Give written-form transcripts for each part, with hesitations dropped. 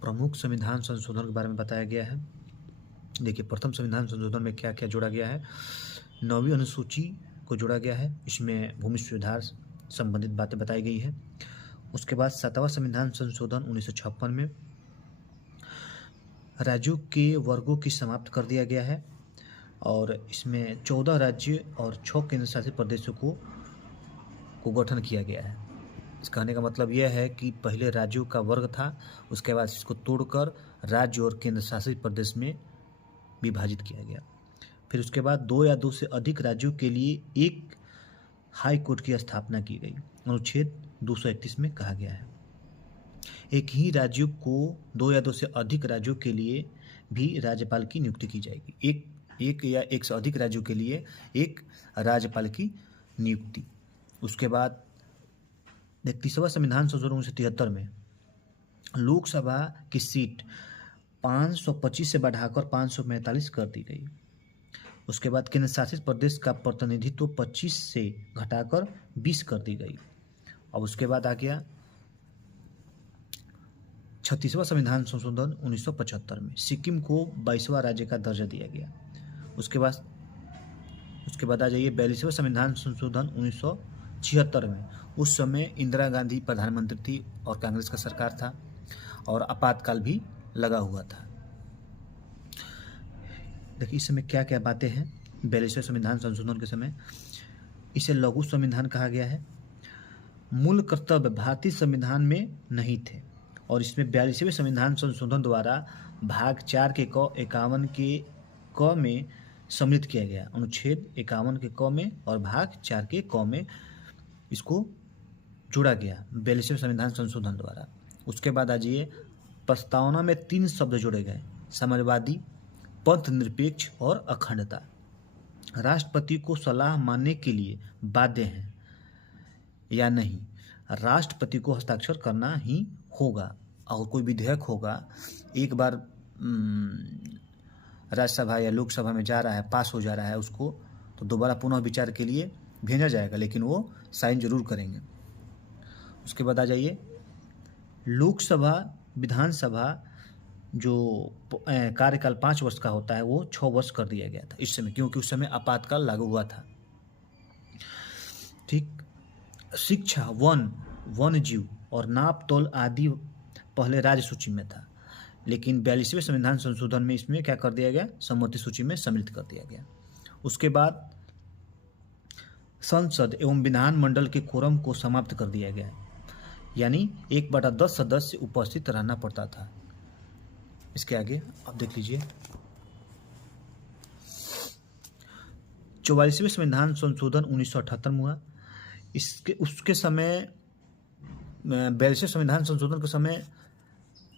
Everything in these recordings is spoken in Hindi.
प्रमुख संविधान संशोधन के बारे में बताया गया है। देखिए, प्रथम संविधान संशोधन में क्या क्या जोड़ा गया है। 9वीं अनुसूची को जोड़ा गया है, इसमें भूमि सुधार संबंधित बातें बताई गई है। उसके बाद 7वां संविधान संशोधन 1956 में राज्यों के वर्गों की समाप्त कर दिया गया है और इसमें 14 राज्य और 6 केंद्र शासित प्रदेशों को गठन किया गया है। इस कहने का मतलब यह है कि पहले राज्यों का वर्ग था, उसके बाद इसको तोड़कर राज्य और केंद्र शासित प्रदेश में विभाजित किया गया। फिर उसके बाद 2 या 2 से अधिक राज्यों के लिए एक हाई कोर्ट की स्थापना की गई। अनुच्छेद 231 में कहा गया है एक ही राज्यों को 2 या 2 से अधिक राज्यों के लिए भी राज्यपाल की नियुक्ति की जाएगी। एक या एक से अधिक राज्यों के लिए एक राज्यपाल की नियुक्ति। उसके बाद 30वां संविधान संशोधन 1973 में लोकसभा की सीट 525 से बढ़ाकर 545 कर दी गई। उसके बाद केंद्र शासित प्रदेश का प्रतिनिधित्व 25 से घटाकर 20 कर दी गई। अब उसके बाद आ गया 36वां संविधान संशोधन 1975 में सिक्किम को 22वां राज्य का दर्जा दिया गया। उसके बाद आ जाइए 42वां संविधान संशोधन 1976 में। उस समय इंदिरा गांधी प्रधानमंत्री थी और कांग्रेस का सरकार था और आपातकाल भी लगा हुआ था। देखिए, इस समय क्या क्या बातें हैं। 42वें संविधान संशोधन के समय इसे लघु संविधान कहा गया है। मूल कर्तव्य भारतीय संविधान में नहीं थे और इसमें 42वें संविधान संशोधन द्वारा भाग 4 के क 51 के क में सम्मिलित किया गया। अनुच्छेद 51 के क में और भाग 4 के क में इसको जोड़ा गया 42वें संविधान संशोधन द्वारा। उसके बाद आ जाइए प्रस्तावना में 3 शब्द जोड़े गए, समाजवादी, पंथ निरपेक्ष और अखंडता। राष्ट्रपति को सलाह मानने के लिए बाध्य हैं या नहीं, राष्ट्रपति को हस्ताक्षर करना ही होगा। और कोई विधेयक होगा, एक बार राज्यसभा या लोकसभा में जा रहा है, पास हो जा रहा है, उसको तो दोबारा पुनः विचार के लिए भेजा जाएगा, लेकिन वो साइन जरूर करेंगे। उसके बाद आ जाइए लोकसभा विधानसभा जो कार्यकाल 5 वर्ष का होता है वो 6 वर्ष कर दिया गया था इस समय, क्योंकि उस समय आपातकाल लागू हुआ था। ठीक। शिक्षा, वन, वन्य जीव और नाप तोल आदि पहले राज्य सूची में था, लेकिन 42वें संविधान संशोधन में इसमें क्या कर दिया गया, सम्मति सूची में सम्मिलित कर दिया गया। उसके बाद संसद एवं विधानमंडल के कोरम को समाप्त कर दिया गया, यानी 1/10 सदस्य उपस्थित रहना पड़ता था। इसके आगे आप देख लीजिए 44वें संविधान संशोधन 1978 में हुआ। उसके समय 42वें संविधान संशोधन के समय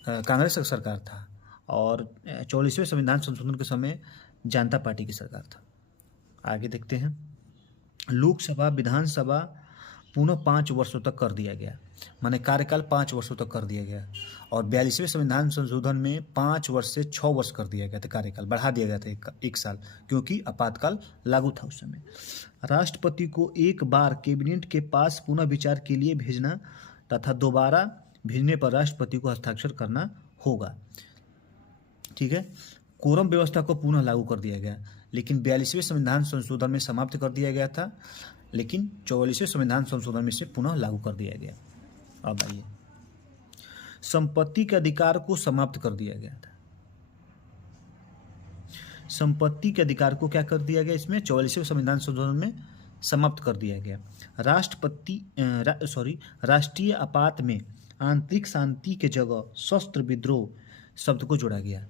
कांग्रेस का सरकार था और 44वें संविधान संशोधन के समय जनता पार्टी की सरकार था। आगे देखते हैं लोकसभा विधानसभा पुनः 5 वर्षों तक कर दिया गया, माने कार्यकाल 5 वर्षों तक कर दिया गया। और 42वें संविधान संशोधन में 5 वर्ष से 6 वर्ष कर दिया गया था, कार्यकाल बढ़ा दिया गया था एक साल, क्योंकि आपातकाल लागू था उस समय। राष्ट्रपति को एक बार कैबिनेट के पास पुनः विचार के लिए भेजना तथा दोबारा भेजने पर राष्ट्रपति को हस्ताक्षर करना होगा। ठीक है। कोरम व्यवस्था को पुनः लागू कर दिया गया, लेकिन 42वें संविधान संशोधन में समाप्त कर दिया गया था, लेकिन 44वें संविधान संशोधन में इसे पुनः लागू कर दिया गया। अब आइए संपत्ति के अधिकार को समाप्त कर दिया गया था। संपत्ति के अधिकार को क्या कर दिया गया, इसमें 44वें संविधान संशोधन में समाप्त कर दिया गया। राष्ट्रीय आपात में आंतरिक शांति के जगह शस्त्र विद्रोह शब्द को जोड़ा गया।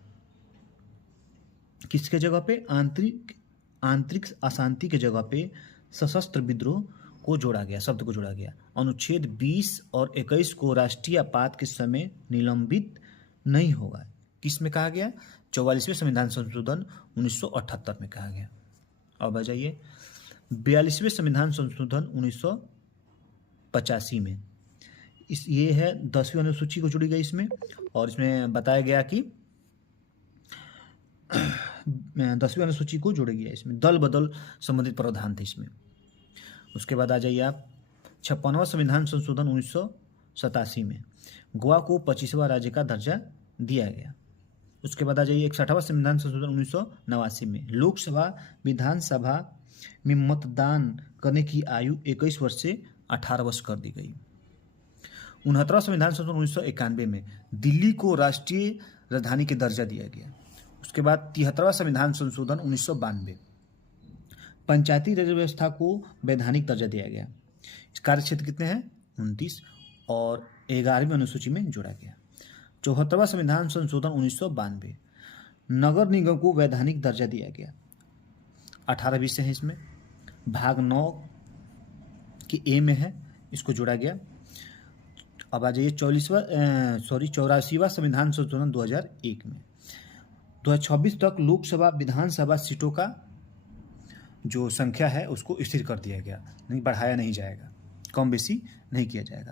किसके जगह पे, आंतरिक अशांति के जगह पे सशस्त्र विद्रोह को जोड़ा गया, शब्द को जोड़ा गया। अनुच्छेद 20 और 21 को राष्ट्रीय आपात के समय निलंबित नहीं होगा। किस में कहा गया, 44वें संविधान संशोधन 1978 में कहा गया। अब आ जाइए 42वें संविधान संशोधन 1985 में। ये है 10वीं अनुसूची को जोड़ी गई इसमें, और इसमें बताया गया कि 10वीं अनुसूची को जोड़ा गया। इसमें दल बदल संबंधित प्रावधान थे इसमें। उसके बाद आ जाइए आप 56वां संविधान संशोधन 1987 में। गोवा को 25वां राज्य का दर्जा दिया गया। उसके बाद आ जाइए 61वां संविधान संशोधन 1989 में लोकसभा विधानसभा में मतदान करने की आयु 21 वर्ष से 18 वर्ष कर दी गई। 69वां संविधान संशोधन 1991 में दिल्ली को राष्ट्रीय राजधानी के दर्जा दिया गया। उसके बाद 73वां संविधान संशोधन 1992 पंचायती राज व्यवस्था को वैधानिक दर्जा दिया गया। इस कार्य क्षेत्र कितने हैं 29 और 11वीं अनुसूची में जोड़ा गया। 74वां संविधान संशोधन 1992 नगर निगम को वैधानिक दर्जा दिया गया। 18 विषय हैं इसमें, भाग 9 की ए में है, इसको जोड़ा गया। अब आ जाइए 84वां संविधान संशोधन 2001 में 2026 तक लोकसभा विधानसभा सीटों का जो संख्या है उसको स्थिर कर दिया गया, नहीं बढ़ाया नहीं जाएगा, कम बेसी नहीं किया जाएगा।